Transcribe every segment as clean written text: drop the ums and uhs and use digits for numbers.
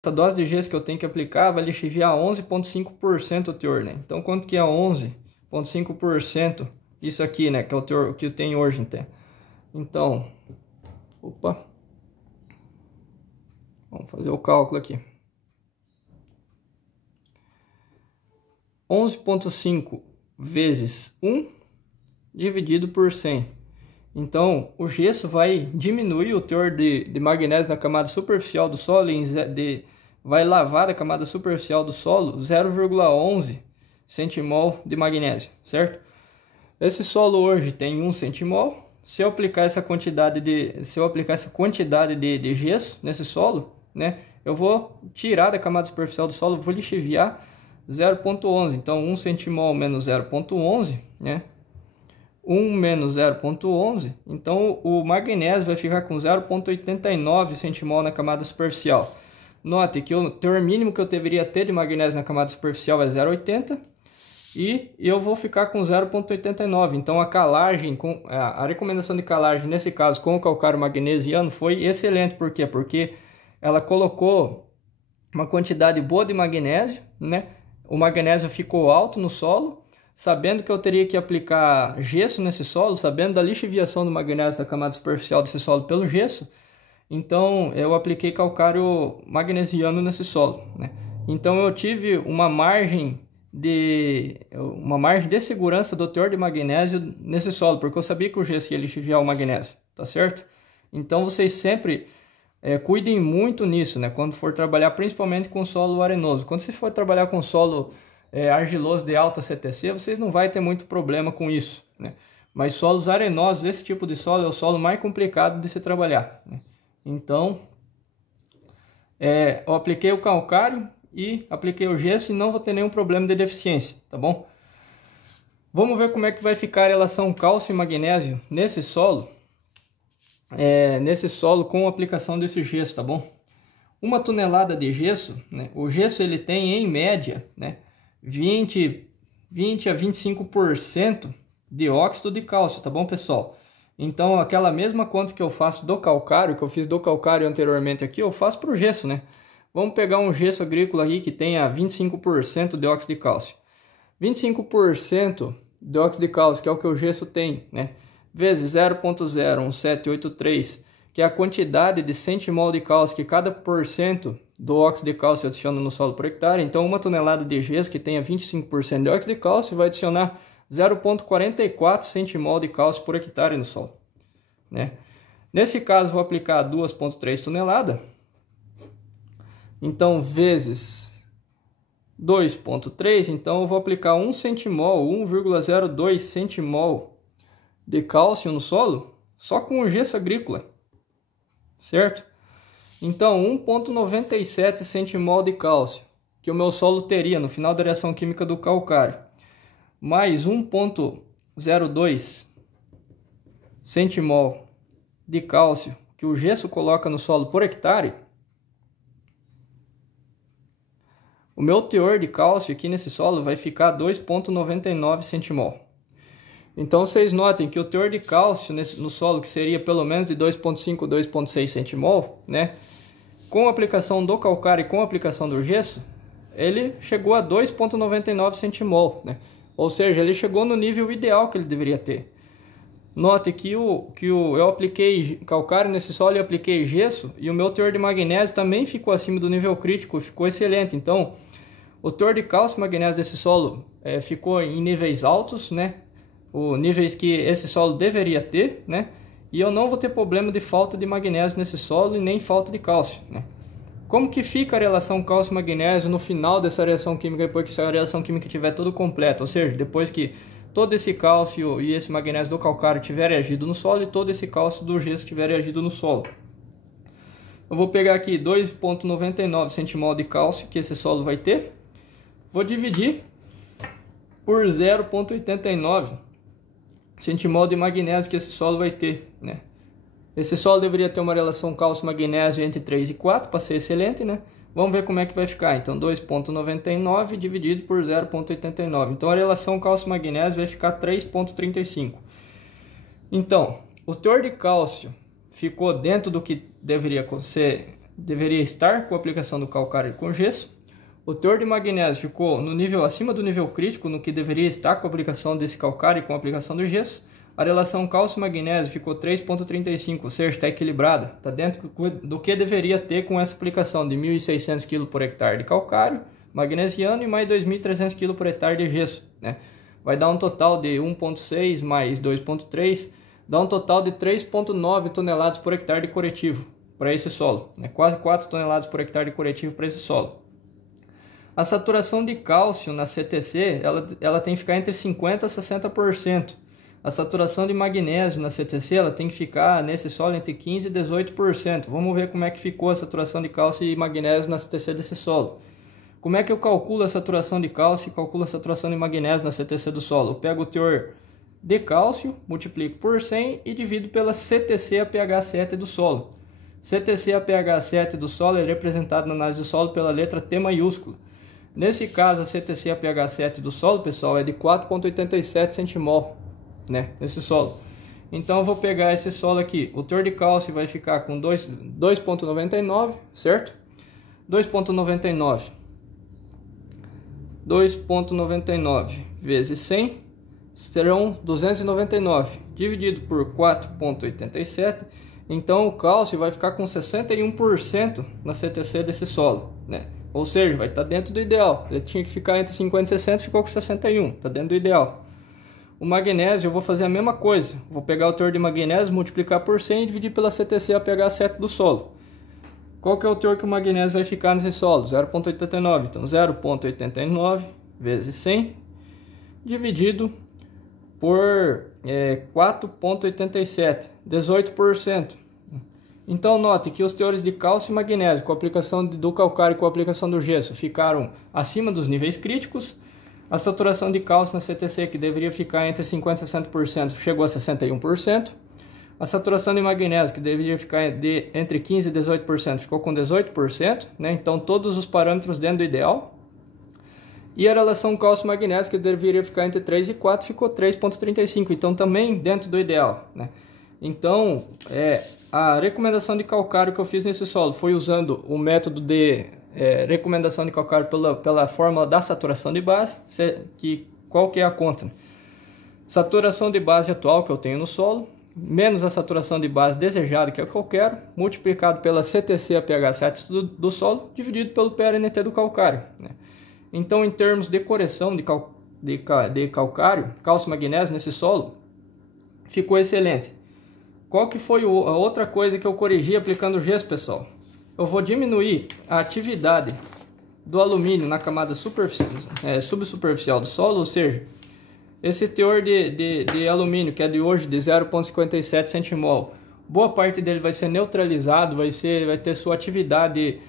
essa dose de gesso que eu tenho que aplicar vai lixiviar 11,5% o teor, né? Então, quanto que é 11,5%? Isso aqui, né? Que é o teor que eu tenho hoje, então, opa, vamos fazer o cálculo aqui. 11,5 vezes 1 dividido por 100. Então, o gesso vai diminuir o teor de magnésio na camada superficial do solo vai lavar a camada superficial do solo 0,11 centimol de magnésio, certo? Esse solo hoje tem 1 centimol. Se eu aplicar essa quantidade de gesso nesse solo, né, eu vou tirar da camada superficial do solo, vou lixiviar 0,11. Então, 1 centimol menos 0,11, né? 1 menos 0,11, então o magnésio vai ficar com 0,89 centimol na camada superficial. Note que o teor mínimo que eu deveria ter de magnésio na camada superficial é 0,80 e eu vou ficar com 0,89. Então a calagem, a recomendação de calagem nesse caso com o calcário magnesiano foi excelente. Por quê? Porque ela colocou uma quantidade boa de magnésio, né? O magnésio ficou alto no solo. Sabendo que eu teria que aplicar gesso nesse solo, sabendo da lixiviação do magnésio da camada superficial desse solo pelo gesso, então eu apliquei calcário magnesiano nesse solo, né? Então eu tive uma margem de segurança do teor de magnésio nesse solo, porque eu sabia que o gesso ia lixiviar o magnésio, tá certo? Então vocês sempre cuidem muito nisso, né? Quando for trabalhar, principalmente com solo arenoso. Quando você for trabalhar com solo argiloso de alta CTC, vocês não vai ter muito problema com isso, né? Mas solos arenosos, esse tipo de solo é o solo mais complicado de se trabalhar, né? Então, eu apliquei o calcário e apliquei o gesso e não vou ter nenhum problema de deficiência, tá bom? Vamos ver como é que vai ficar a relação cálcio e magnésio nesse solo com a aplicação desse gesso, tá bom? 1 tonelada de gesso, né? O gesso ele tem em média, né, 20 a 25% de óxido de cálcio, tá bom, pessoal? Então, aquela mesma conta que eu faço do calcário, que eu fiz do calcário anteriormente aqui, eu faço para o gesso, né? Vamos pegar um gesso agrícola aí que tenha 25% de óxido de cálcio. 25% de óxido de cálcio, que é o que o gesso tem, né? Vezes 0,01783, que é a quantidade de centimol de cálcio que cada porcento do óxido de cálcio adiciona no solo por hectare. Então, 1 tonelada de gesso que tenha 25% de óxido de cálcio vai adicionar 0,44 centimol de cálcio por hectare no solo, né? Nesse caso, vou aplicar 2,3 toneladas. Então, vezes 2,3, então eu vou aplicar 1 centimol, 1,02 centimol de cálcio no solo, só com o gesso agrícola, certo? Então, 1,97 centimol de cálcio, que o meu solo teria no final da reação química do calcário, mais 1,02 centimol de cálcio que o gesso coloca no solo por hectare, o meu teor de cálcio aqui nesse solo vai ficar 2,99 centimol. Então, vocês notem que o teor de cálcio no solo, que seria pelo menos de 2,5 a 2,6 centimol, né? Com a aplicação do calcário e com a aplicação do gesso, ele chegou a 2,99 centimol, né? Ou seja, ele chegou no nível ideal que ele deveria ter. Note que eu apliquei calcário nesse solo e apliquei gesso, e o meu teor de magnésio também ficou acima do nível crítico, ficou excelente. Então, o teor de cálcio e magnésio desse solo ficou em níveis altos, né? Níveis que esse solo deveria ter, né? E eu não vou ter problema de falta de magnésio nesse solo e nem falta de cálcio, né? Como que fica a relação cálcio-magnésio no final dessa reação química, depois que essa reação química estiver tudo completa? Ou seja, depois que todo esse cálcio e esse magnésio do calcário tiverem agido no solo e todo esse cálcio do gesso tiverem agido no solo. Eu vou pegar aqui 2,99 centimol de cálcio que esse solo vai ter. Vou dividir por 0,89 centimol de magnésio que esse solo vai ter, né? Esse solo deveria ter uma relação cálcio-magnésio entre 3 e 4 para ser excelente, né? Vamos ver como é que vai ficar. Então, 2,99 dividido por 0,89. Então, a relação cálcio-magnésio vai ficar 3,35. Então, o teor de cálcio ficou dentro do que deveria ser deveria estar com a aplicação do calcário com gesso. O teor de magnésio ficou no nível acima do nível crítico, no que deveria estar com a aplicação desse calcário e com a aplicação do gesso. A relação cálcio-magnésio ficou 3,35, ou seja, está equilibrada. Está dentro do que deveria ter com essa aplicação de 1.600 kg por hectare de calcário magnesiano e mais 2.300 kg por hectare de gesso, né? Vai dar um total de 1,6 mais 2,3, dá um total de 3,9 toneladas por hectare de corretivo para esse solo, né? Quase 4 toneladas por hectare de corretivo para esse solo. A saturação de cálcio na CTC, ela tem que ficar entre 50% a 60%. A saturação de magnésio na CTC, ela tem que ficar nesse solo entre 15% e 18%. Vamos ver como é que ficou a saturação de cálcio e magnésio na CTC desse solo. Como é que eu calculo a saturação de cálcio e calculo a saturação de magnésio na CTC do solo? Eu pego o teor de cálcio, multiplico por 100 e divido pela CTC a pH 7 do solo. CTC a pH 7 do solo é representado na análise do solo pela letra T maiúscula. Nesse caso, a CTC a pH 7 do solo, pessoal, é de 4,87 centimol, né, nesse solo. Então, eu vou pegar esse solo aqui. O teor de cálcio vai ficar com 2,99, certo? 2,99 vezes 100 serão 299, dividido por 4,87. Então, o cálcio vai ficar com 61% na CTC desse solo, né? Ou seja, vai estar dentro do ideal. Ele tinha que ficar entre 50 e 60, ficou com 61, está dentro do ideal. O magnésio, eu vou fazer a mesma coisa. Vou pegar o teor de magnésio, multiplicar por 100 e dividir pela CTC a pH 7 do solo. Qual que é o teor que o magnésio vai ficar nesse solo? 0,89. Então, 0,89 vezes 100 dividido por 4,87, 18%. Então, note que os teores de cálcio e magnésio com a aplicação do calcário e com a aplicação do gesso ficaram acima dos níveis críticos. A saturação de cálcio na CTC, que deveria ficar entre 50% e 60%, chegou a 61%. A saturação de magnésio, que deveria ficar entre 15% e 18%, ficou com 18%, né? Então, todos os parâmetros dentro do ideal. E a relação cálcio-magnésio, que deveria ficar entre 3 e 4, ficou 3,35, então também dentro do ideal, né? Então, a recomendação de calcário que eu fiz nesse solo foi usando o método de recomendação de calcário pela fórmula da saturação de base, qual que é a conta? Saturação de base atual que eu tenho no solo, menos a saturação de base desejada, que é o que eu quero, multiplicado pela CTC a pH 7 do solo, dividido pelo PRNT do calcário, né? Então, em termos de correção de calcário, cálcio e magnésio nesse solo, ficou excelente. Qual que foi a outra coisa que eu corrigi aplicando gesso, pessoal? Eu vou diminuir a atividade do alumínio na camada subsuperficial do solo, ou seja, esse teor de alumínio, que é de hoje de 0,57 centimol, boa parte dele vai ser neutralizado, vai ter sua atividade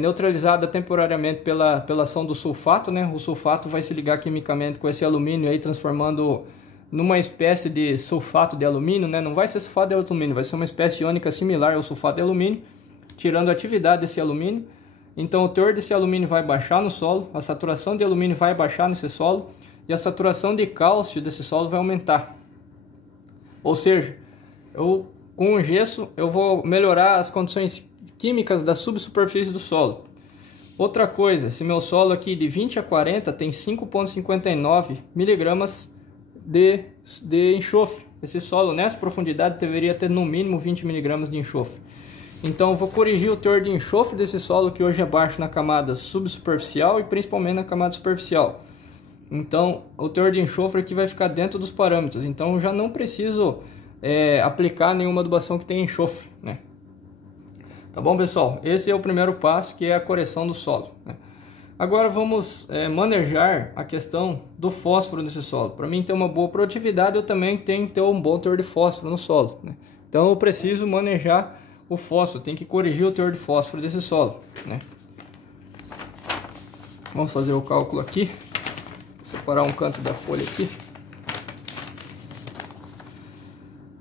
neutralizada temporariamente pela ação do sulfato, né? O sulfato vai se ligar quimicamente com esse alumínio aí, transformando numa espécie de sulfato de alumínio, né? Não vai ser sulfato de alumínio, vai ser uma espécie iônica similar ao sulfato de alumínio, tirando a atividade desse alumínio. Então o teor desse alumínio vai baixar no solo, a saturação de alumínio vai baixar nesse solo e a saturação de cálcio desse solo vai aumentar. Ou seja, com o gesso eu vou melhorar as condições químicas da subsuperfície do solo. Outra coisa, esse meu solo aqui de 20 a 40 tem 5,59 miligramas de enxofre. Esse solo nessa profundidade deveria ter no mínimo 20 miligramas de enxofre. Então eu vou corrigir o teor de enxofre desse solo, que hoje é baixo na camada subsuperficial e principalmente na camada superficial. Então o teor de enxofre aqui vai ficar dentro dos parâmetros. Então eu já não preciso aplicar nenhuma adubação que tenha enxofre, né? Tá bom, pessoal? Esse é o primeiro passo, que é a correção do solo, né? Agora vamos manejar a questão do fósforo nesse solo. Para mim ter uma boa produtividade, eu também tenho que ter um bom teor de fósforo no solo, né? Então eu preciso manejar o fósforo, tem que corrigir o teor de fósforo desse solo, né? Vamos fazer o cálculo aqui. Separar um canto da folha aqui.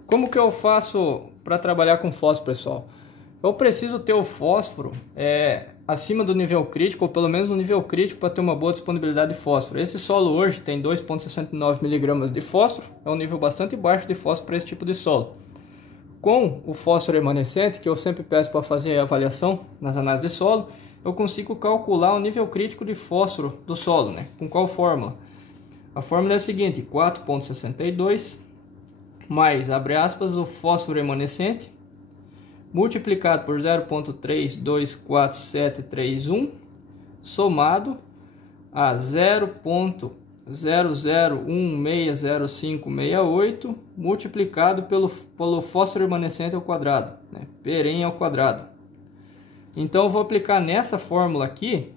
Como que eu faço para trabalhar com fósforo, pessoal? Eu preciso ter o fósforo acima do nível crítico, ou pelo menos no nível crítico, para ter uma boa disponibilidade de fósforo. Esse solo hoje tem 2,69 miligramas de fósforo, é um nível bastante baixo de fósforo para esse tipo de solo. com o fósforo remanescente, que eu sempre peço para fazer a avaliação nas análises de solo, eu consigo calcular o nível crítico de fósforo do solo, né? Com qual fórmula? A fórmula é a seguinte: 4,62 mais, abre aspas, o fósforo remanescente, multiplicado por 0,324731, somado a 0,00160568, multiplicado pelo fósforo remanescente ao quadrado, né? Pn ao quadrado. Então eu vou aplicar nessa fórmula aqui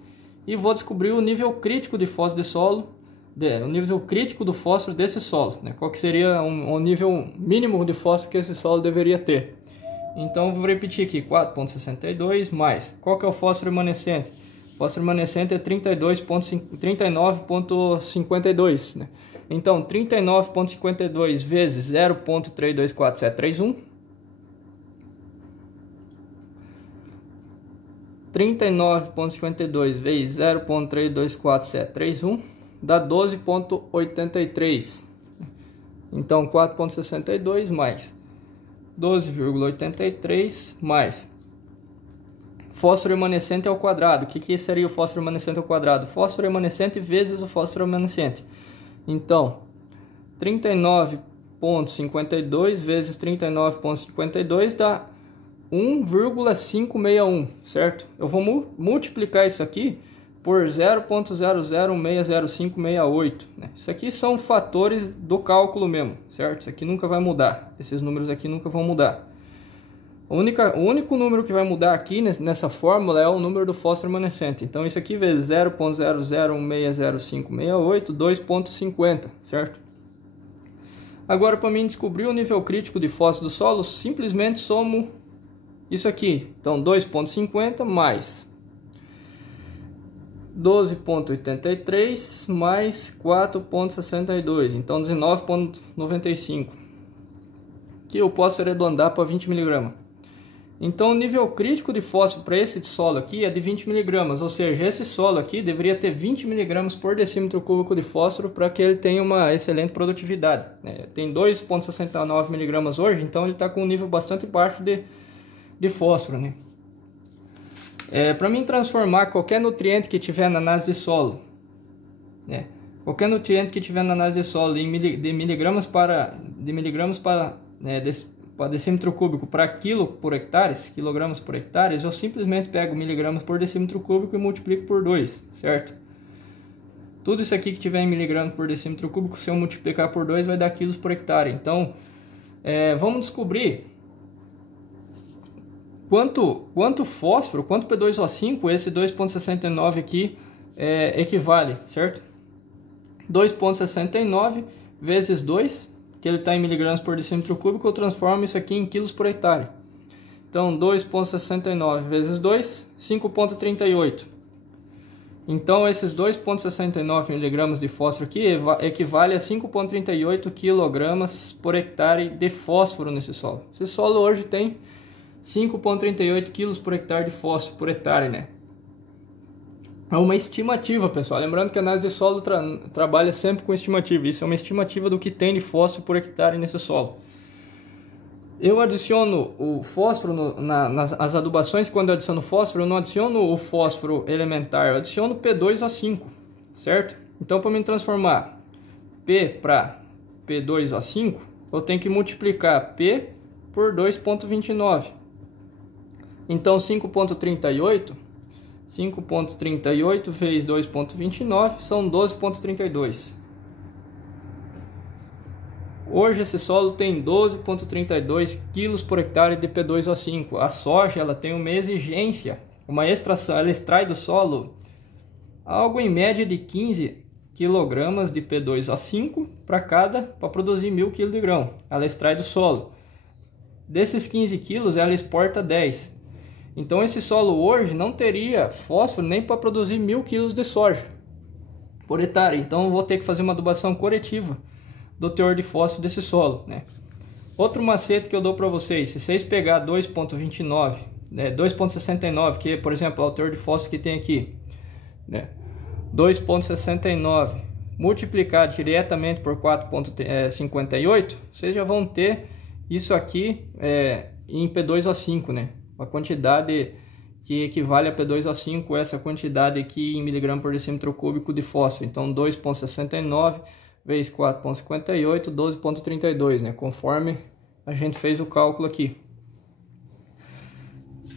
e vou descobrir o nível crítico de fósforo de solo, o nível crítico do fósforo desse solo, né? Qual que seria o nível mínimo de fósforo que esse solo deveria ter. Então eu vou repetir aqui: 4,62 mais, qual que é o fósforo remanescente? O fósforo remanescente é 39,52, né? Então 39,52 vezes 0,324731, 39,52 vezes 0,324731 dá 12,83. Então 4,62 mais 12,83 mais fósforo remanescente ao quadrado. O que seria o fósforo remanescente ao quadrado? Fósforo remanescente vezes o fósforo remanescente. Então 39,52 vezes 39,52 dá 1,561, certo? Eu vou multiplicar isso aqui por 0,00160568, né? Isso aqui são fatores do cálculo mesmo, certo? Isso aqui nunca vai mudar, esses números aqui nunca vão mudar. O único número que vai mudar aqui nessa fórmula é o número do fósforo remanescente. Então isso aqui vezes 0,00160568, 2,50, certo? Agora, para mim descobrir o nível crítico de fósforo do solo, simplesmente somo isso aqui. Então 2,50 mais 12,83 mais 4,62, então 19,95, que eu posso arredondar para 20 mg. Então o nível crítico de fósforo para esse solo aqui é de 20 mg, ou seja, esse solo aqui deveria ter 20 mg por decímetro cúbico de fósforo para que ele tenha uma excelente produtividade, né? Tem 2,69 mg hoje, então ele está com um nível bastante baixo de fósforo, né? Para mim transformar qualquer nutriente que tiver na análise de solo, né? Qualquer nutriente que tiver na análise de solo de miligramas para decímetro cúbico para quilogramas por hectare, eu simplesmente pego miligramas por decímetro cúbico e multiplico por 2, certo? Tudo isso aqui que tiver em miligramas por decímetro cúbico, se eu multiplicar por 2, vai dar quilos por hectare. Então, vamos descobrir quanto fósforo, quanto P2O5 esse 2,69 aqui equivale, certo? 2,69 vezes 2, que ele está em miligramas por decímetro cúbico, eu transformo isso aqui em quilos por hectare. Então 2,69 vezes 2, 5,38. Então esses 2,69 miligramas de fósforo aqui equivale a 5,38 quilogramas por hectare de fósforo nesse solo. Esse solo hoje tem 5,38 quilos por hectare de fósforo por hectare, né? É uma estimativa, pessoal. Lembrando que a análise de solo trabalha sempre com estimativa. Isso é uma estimativa do que tem de fósforo por hectare nesse solo. Eu adiciono o fósforo nas adubações. Quando eu adiciono fósforo, eu não adiciono o fósforo elementar, eu adiciono P2O5, certo? Então, para me transformar P para P2O5, eu tenho que multiplicar P por 2,29. Então 5,38 vezes 2,29 são 12,32. Hoje esse solo tem 12,32 quilos por hectare de P2O5. A soja ela tem uma exigência, uma extração, ela extrai do solo algo em média de 15 kg de P2O5 para produzir 1.000 kg de grão. Ela extrai do solo. Desses 15 quilos ela exporta 10. Então esse solo hoje não teria fósforo nem para produzir 1.000 kg de soja por hectare. Então eu vou ter que fazer uma adubação corretiva do teor de fósforo desse solo, né? Outro macete que eu dou para vocês: se vocês pegar 2,29, 2,69, que por exemplo é o teor de fósforo que tem aqui, né? 2,69 multiplicar diretamente por 4,58, vocês já vão ter Isso aqui é em P2O5, né? A quantidade que equivale a P2O5, essa quantidade aqui em miligrama por decímetro cúbico de fósforo. Então, 2,69 vezes 4,58, 12,32, né? Conforme a gente fez o cálculo aqui.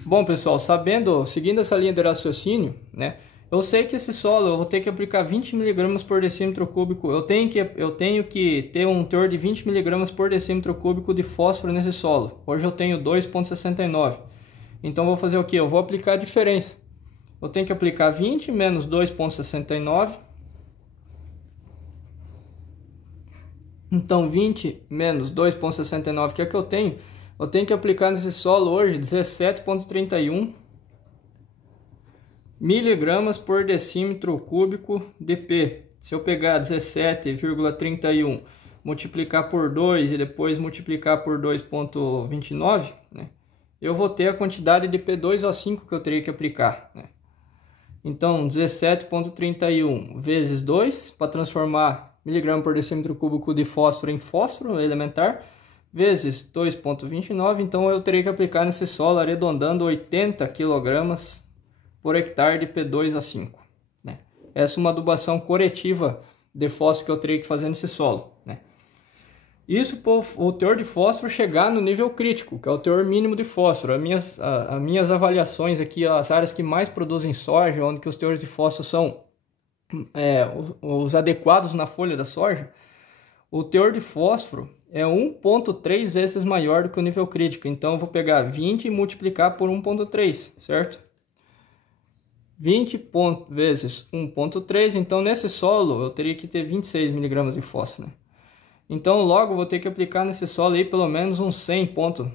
Bom, pessoal, seguindo essa linha de raciocínio, né? Eu sei que esse solo eu vou ter que aplicar 20 mg por decímetro cúbico. Eu tenho que ter um teor de 20 mg por decímetro cúbico de fósforo nesse solo. Hoje eu tenho 2,69. Então, vou fazer o quê? Eu vou aplicar a diferença. Eu tenho que aplicar 20 menos 2,69. Então, 20 menos 2,69, que é que eu tenho? Eu tenho que aplicar nesse solo hoje 17,31 miligramas por decímetro cúbico de P. Se eu pegar 17,31, multiplicar por 2 e depois multiplicar por 2,29, né? Eu vou ter a quantidade de P2O5 que eu teria que aplicar, né? Então, 17,31 vezes 2, para transformar miligrama por decímetro cúbico de fósforo em fósforo elementar, vezes 2,29, então eu teria que aplicar nesse solo, arredondando 80 kg por hectare de P2O5, né? Essa é uma adubação corretiva de fósforo que eu teria que fazer nesse solo, né? Isso para o teor de fósforo chegar no nível crítico, que é o teor mínimo de fósforo. As minhas avaliações aqui, as áreas que mais produzem soja, onde que os teores de fósforo são os adequados na folha da soja, o teor de fósforo é 1,3 vezes maior do que o nível crítico. Então, eu vou pegar 20 e multiplicar por 1,3, certo? 20 vezes 1,3, então nesse solo eu teria que ter 26 mg de fósforo, né? Então, logo eu vou ter que aplicar nesse solo aí pelo menos uns 100 pontos.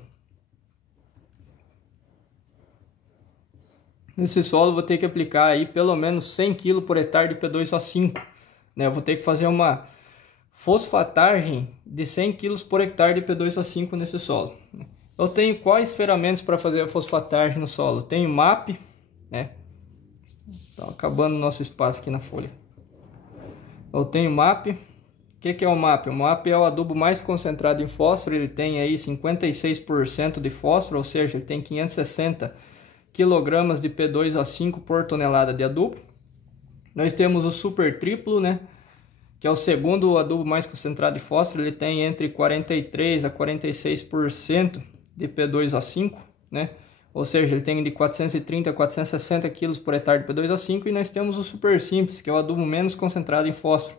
Nesse solo eu vou ter que aplicar aí pelo menos 100 kg por hectare de P2O5, né? Eu vou ter que fazer uma fosfatagem de 100 kg por hectare de P2O5 nesse solo. Eu tenho quais ferramentas para fazer a fosfatagem no solo? Eu tenho MAP, né? Tá acabando o nosso espaço aqui na folha. Eu tenho MAP. O que é o MAP? O MAP é o adubo mais concentrado em fósforo. Ele tem aí 56% de fósforo, ou seja, ele tem 560 kg de P2O5 por tonelada de adubo. Nós temos o super triplo, né? Que é o segundo adubo mais concentrado de fósforo. Ele tem entre 43% a 46% de P2O5, né? Ou seja, ele tem de 430 a 460 kg por hectare de P2O5. E nós temos o super simples, que é o adubo menos concentrado em fósforo,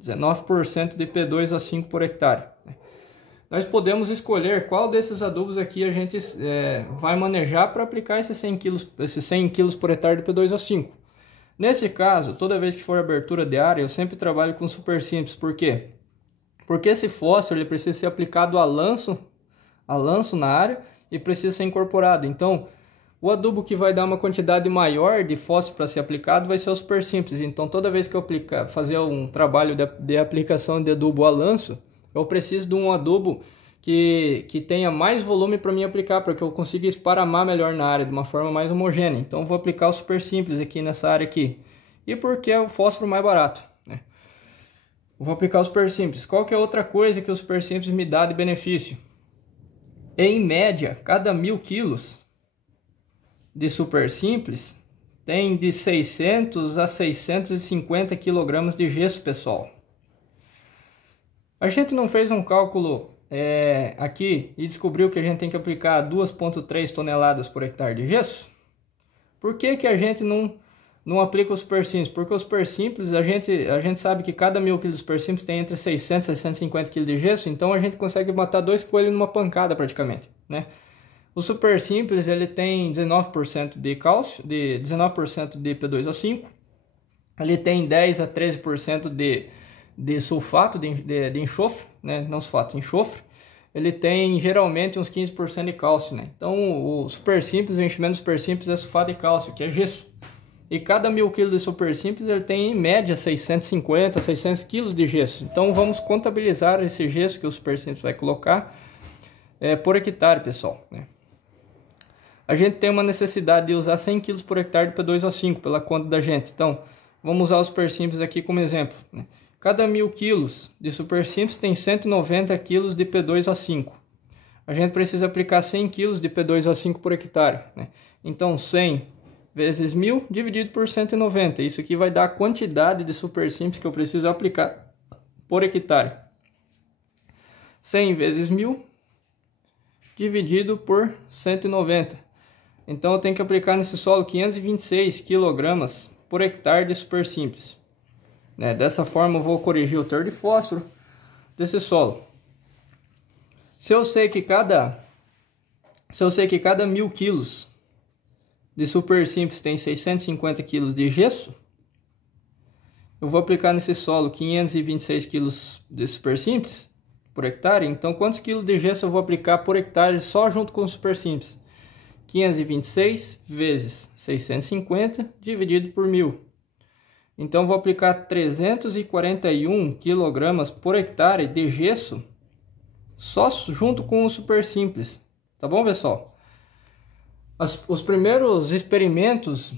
19% de P2O5 por hectare. Nós podemos escolher qual desses adubos aqui a gente vai manejar para aplicar esses 100 kg por hectare de P2O5. Nesse caso, toda vez que for abertura de área, eu sempre trabalho com super simples. Por quê? Porque esse fósforo ele precisa ser aplicado a lanço na área e precisa ser incorporado. Então, o adubo que vai dar uma quantidade maior de fósforo para ser aplicado vai ser o super simples. Então, toda vez que eu fazer um trabalho de aplicação de adubo a lanço, eu preciso de um adubo que tenha mais volume para mim aplicar, para que eu consiga esparramar melhor na área de uma forma mais homogênea. Então, eu vou aplicar o super simples aqui nessa área aqui. E porque é o fósforo mais barato, né? Eu vou aplicar o super simples. Qual que é outra coisa que o super simples me dá de benefício? Em média, cada 1000 quilos de super simples tem de 600 a 650 kg de gesso, pessoal. A gente não fez um cálculo aqui e descobriu que a gente tem que aplicar 2,3 toneladas por hectare de gesso. Por que a gente não aplica o super simples? Porque o super simples, a gente sabe que cada 1000 kg de super simples tem entre 600 e 650 kg de gesso, então a gente consegue matar 2 coelhos numa pancada praticamente, né? O super simples ele tem 19% de cálcio, 19% de P2O5, ele tem 10 a 13% de sulfato de enxofre, né? Não sulfato, enxofre. Ele tem geralmente uns 15% de cálcio, né? Então o super simples, o enchimento do super simples é sulfato de cálcio, que é gesso. E cada 1000 kg de super simples ele tem em média 650 a 600 kg de gesso. Então vamos contabilizar esse gesso que o super simples vai colocar por hectare, pessoal, né? A gente tem uma necessidade de usar 100 kg por hectare de P2O5 pela conta da gente. Então vamos usar o super simples aqui como exemplo, né? Cada 1000 kg de super simples tem 190 kg de P2O5. a gente precisa aplicar 100 kg de P2O5 por hectare, né? Então 100 vezes 1000 dividido por 190. Isso aqui vai dar a quantidade de super simples que eu preciso aplicar por hectare. 100 vezes 1000 dividido por 190. Então eu tenho que aplicar nesse solo 526 kg por hectare de super simples, né? Dessa forma eu vou corrigir o teor de fósforo desse solo. Se eu sei que cada 1000 kg de super simples tem 650 kg de gesso, eu vou aplicar nesse solo 526 kg de super simples por hectare. Então quantos quilos de gesso eu vou aplicar por hectare só junto com o super simples? 526 vezes 650 dividido por 1000. Então vou aplicar 341 kg por hectare de gesso só junto com o super simples. Tá bom, pessoal? Os primeiros experimentos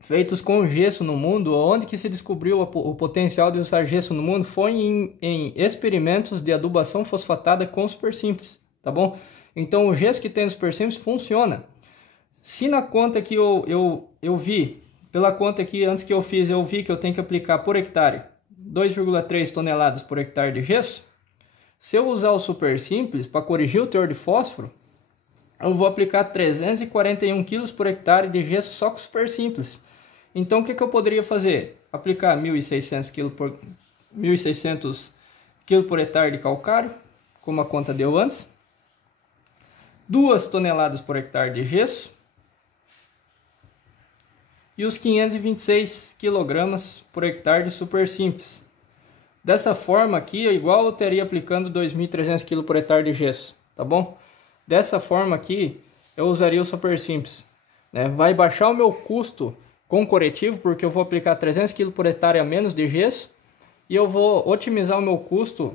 feitos com gesso no mundo, onde que se descobriu o potencial de usar gesso no mundo, foi em experimentos de adubação fosfatada com super simples, tá bom? Então o gesso que tem no super simples funciona. Se na conta que eu vi, pela conta que antes que eu fiz, eu vi que eu tenho que aplicar por hectare 2,3 toneladas por hectare de gesso, se eu usar o super simples para corrigir o teor de fósforo, eu vou aplicar 341 kg por hectare de gesso só com super simples. Então o que eu poderia fazer? Aplicar 1.600 kg por hectare de calcário, como a conta deu antes, 2 toneladas por hectare de gesso e os 526 kg por hectare de super simples. Dessa forma aqui, igual eu teria aplicando 2.300 kg por hectare de gesso, tá bom? Dessa forma aqui, eu usaria o super simples, né? Vai baixar o meu custo com corretivo, porque eu vou aplicar 300 kg por hectare a menos de gesso, e eu vou otimizar o meu custo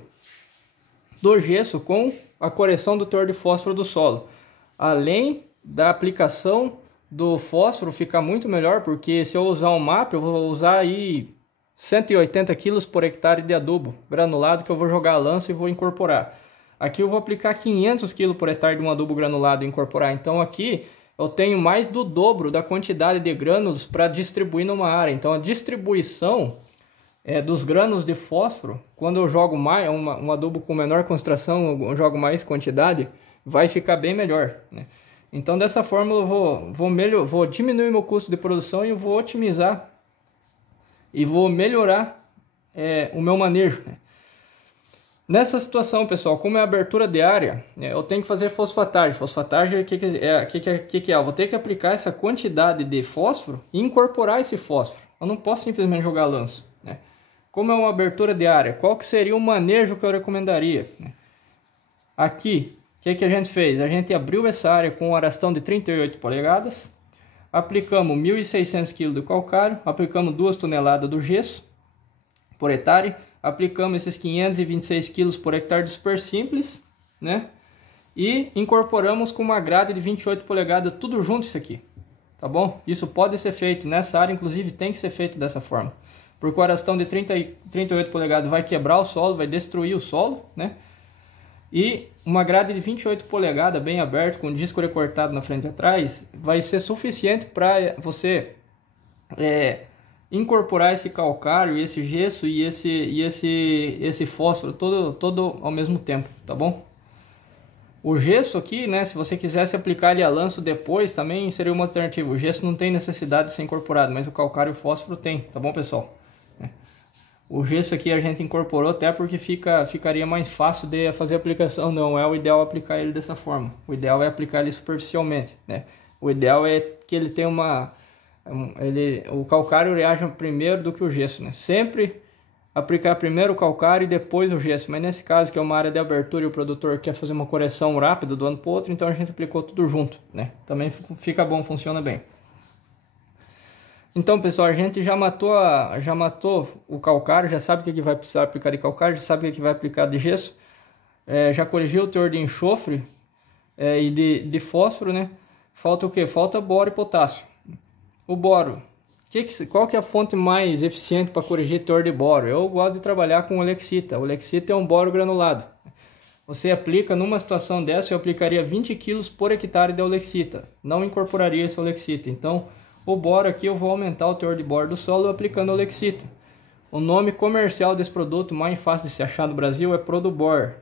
do gesso com a correção do teor de fósforo do solo. Além da aplicação do fósforo ficar muito melhor, porque se eu usar um MAP, eu vou usar aí 180 kg por hectare de adubo granulado que eu vou jogar a lança e vou incorporar. Aqui eu vou aplicar 500 kg por hectare de um adubo granulado e incorporar. Então aqui eu tenho mais do dobro da quantidade de grânulos para distribuir numa área. Então a distribuição dos grânulos de fósforo, quando eu jogo mais um adubo com menor concentração, eu jogo mais quantidade, vai ficar bem melhor, né? Então dessa forma eu vou diminuir meu custo de produção e eu vou otimizar e vou melhorar o meu manejo, né? Nessa situação, pessoal, como é abertura de área, eu tenho que fazer fosfatagem. Fosfatagem, o que é? Eu vou ter que aplicar essa quantidade de fósforo e incorporar esse fósforo. Eu não posso simplesmente jogar lanço, né? Como é uma abertura de área, qual que seria o manejo que eu recomendaria, né? Aqui, o que a gente fez? A gente abriu essa área com um arastão de 38 polegadas, aplicamos 1.600 kg do calcário, aplicamos 2 toneladas do gesso por hectare, aplicamos esses 526 kg por hectare de super simples, né? E incorporamos com uma grade de 28 polegadas, tudo junto isso aqui, tá bom? Isso pode ser feito, nessa área inclusive tem que ser feito dessa forma, porque o arastão de 38 polegadas vai quebrar o solo, vai destruir o solo, né? E uma grade de 28 polegadas bem aberto, com disco recortado na frente e atrás, vai ser suficiente para você incorporar esse calcário, esse gesso e esse fósforo todo ao mesmo tempo, tá bom? O gesso aqui, né, se você quisesse aplicar ele a lanço depois, também seria uma alternativa. O gesso não tem necessidade de ser incorporado, mas o calcário e o fósforo tem, tá bom, pessoal? O gesso aqui a gente incorporou até porque ficaria mais fácil de fazer a aplicação. Não é o ideal aplicar ele dessa forma. O ideal é aplicar ele superficialmente, né? O ideal é que ele tenha o calcário reaja primeiro do que o gesso, né? Sempre aplicar primeiro o calcário e depois o gesso. Mas nesse caso, que é uma área de abertura e o produtor quer fazer uma correção rápida do ano para o outro, então a gente aplicou tudo junto, né? Também fica bom, funciona bem. Então, pessoal, a gente já matou o calcário, já sabe o que vai precisar aplicar de calcário, já sabe o que vai aplicar de gesso, já corrigiu o teor de enxofre e de fósforo, né? Falta o que? Falta boro e potássio. O boro, qual que é a fonte mais eficiente para corrigir teor de boro? Eu gosto de trabalhar com o Lexita. O Lexita é um boro granulado. você aplica, numa situação dessa, eu aplicaria 20 kg por hectare de Olexita, não incorporaria esse Olexita. Então, o boro aqui eu vou aumentar o teor de boro do solo aplicando Olexita. O nome comercial desse produto, mais fácil de se achar no Brasil, é Produbor.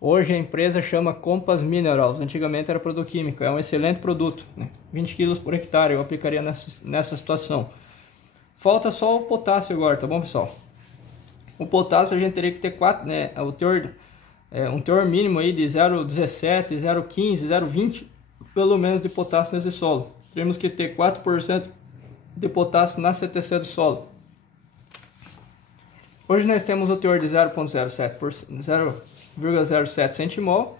Hoje a empresa chama Compass Minerals, antigamente era Produto Químico, é um excelente produto, né? 20 kg por hectare eu aplicaria nessa situação. Falta só o potássio agora, tá bom, pessoal? O potássio a gente teria que ter 4, né, um teor mínimo aí de 0,17, 0,15, 0,20 pelo menos de potássio nesse solo. Teremos que ter 4% de potássio na CTC do solo. Hoje nós temos o teor de 0,07 centimol,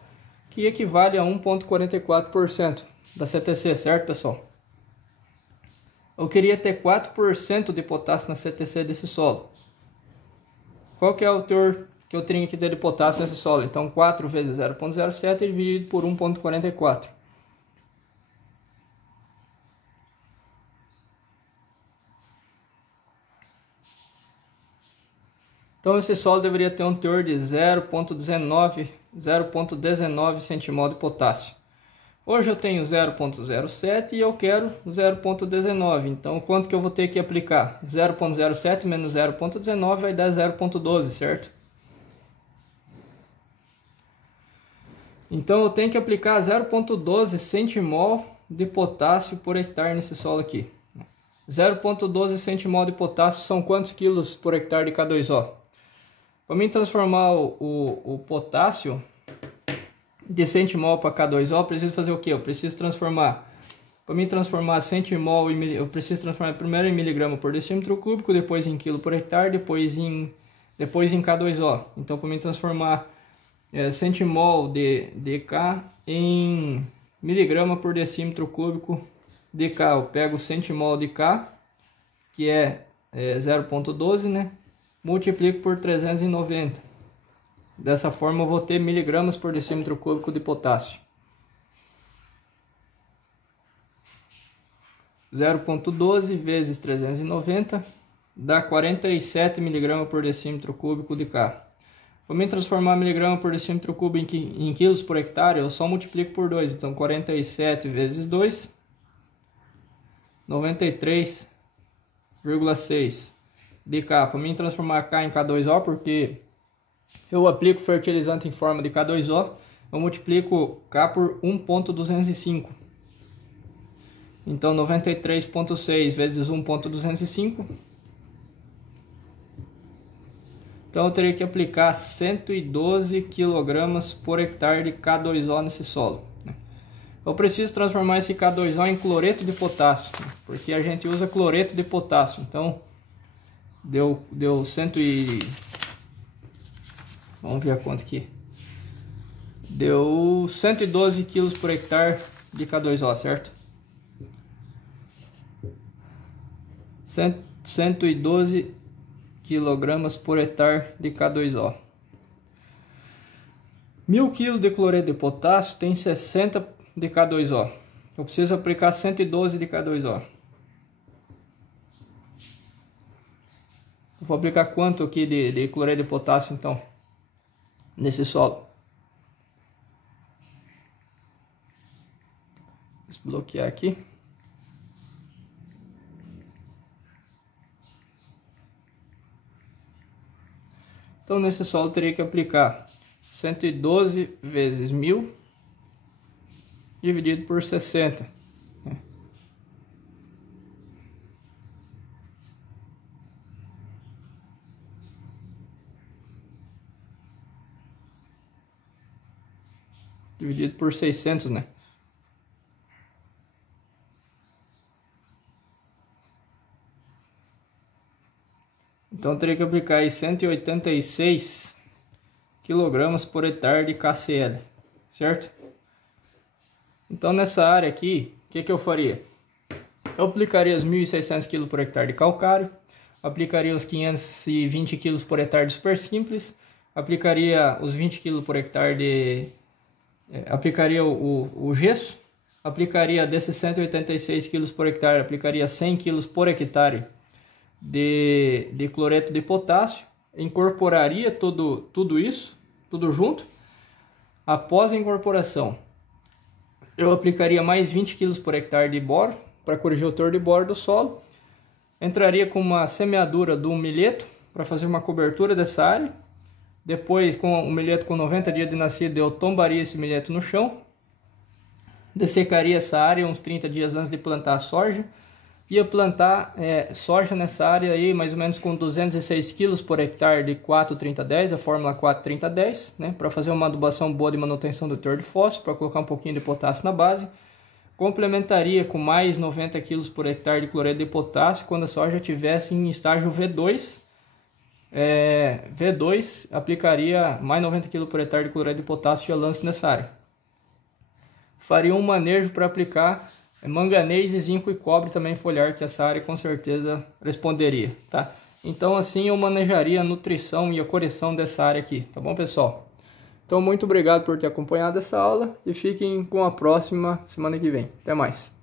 que equivale a 1,44% da CTC, certo, pessoal? Eu queria ter 4% de potássio na CTC desse solo. Qual que é o teor que eu teria que ter de potássio nesse solo? Então 4 vezes 0,07 dividido por 1,44. Então esse solo deveria ter um teor de 0,19 centimol de potássio. Hoje eu tenho 0,07 e eu quero 0,19. Então quanto que eu vou ter que aplicar? 0,07 menos 0,19 vai dar 0,12, certo? Então eu tenho que aplicar 0,12 centimol de potássio por hectare nesse solo aqui. 0,12 centimol de potássio são quantos quilos por hectare de K2O? Para mim transformar o potássio de centimol para K2O, eu preciso fazer o que? Eu preciso transformar, para mim transformar centimol, eu preciso transformar primeiro em miligrama por decímetro cúbico, depois em quilo por hectare, depois em K2O. Então para mim transformar centimol de K em miligrama por decímetro cúbico de K, eu pego centimol de K, que é 0,12, né? Multiplico por 390. Dessa forma eu vou ter miligramas por decímetro cúbico de potássio. 0,12 vezes 390 dá 47 miligramas por decímetro cúbico de K. Para mim transformar miligrama por decímetro cúbico em quilos por hectare, eu só multiplico por 2. Então 47 vezes 2, 93,6 de K. Para mim transformar K em K2O, porque eu aplico fertilizante em forma de K2O, eu multiplico K por 1,205. Então 93,6 vezes 1,205. Então eu teria que aplicar 112 kg por hectare de K2O nesse solo. Eu preciso transformar esse K2O em cloreto de potássio, porque a gente usa cloreto de potássio. Então deu 100 e... Vamos ver a conta aqui. Deu 112 kg por hectare de K2O, certo? 112 kg por hectare de K2O. 1000 kg de cloreto de potássio tem 60 de K2O. Eu preciso aplicar 112 de K2O. Vou aplicar quanto aqui de cloreto de potássio então nesse solo? Desbloquear aqui. Então nesse solo eu teria que aplicar 112 vezes 1000 dividido por 60. Dividido por 600, né? Então eu teria que aplicar aí 186 kg por hectare de KCl, certo? Então nessa área aqui, o que eu faria? Eu aplicaria os 1.600 kg por hectare de calcário, aplicaria os 520 kg por hectare de super simples, aplicaria os 20 kg por hectare de... aplicaria o gesso, aplicaria desses 186 kg por hectare, aplicaria 100 kg por hectare de cloreto de potássio, incorporaria tudo isso, tudo junto, Após a incorporação, eu aplicaria mais 20 kg por hectare de boro para corrigir o teor de boro do solo. Entraria com uma semeadura do milheto para fazer uma cobertura dessa área. Depois, com o milheto com 90 dias de nascido, eu tombaria esse milheto no chão. Dessecaria essa área uns 30 dias antes de plantar a soja. Ia plantar soja nessa área aí, mais ou menos com 206 kg por hectare de 4,30,10, a fórmula 4,30,10, né? Para fazer uma adubação boa de manutenção do teor de fósforo, para colocar um pouquinho de potássio na base. Complementaria com mais 90 kg por hectare de cloreto de potássio quando a soja estivesse em estágio V2. V2 aplicaria mais 90 kg por hectare de cloreto de potássio e lance nessa área. Faria um manejo para aplicar manganês, zinco e cobre também foliar, que essa área com certeza responderia, tá? Então assim eu manejaria a nutrição e a correção dessa área aqui, tá bom, pessoal? Então muito obrigado por ter acompanhado essa aula e fiquem com a próxima semana que vem. Até mais!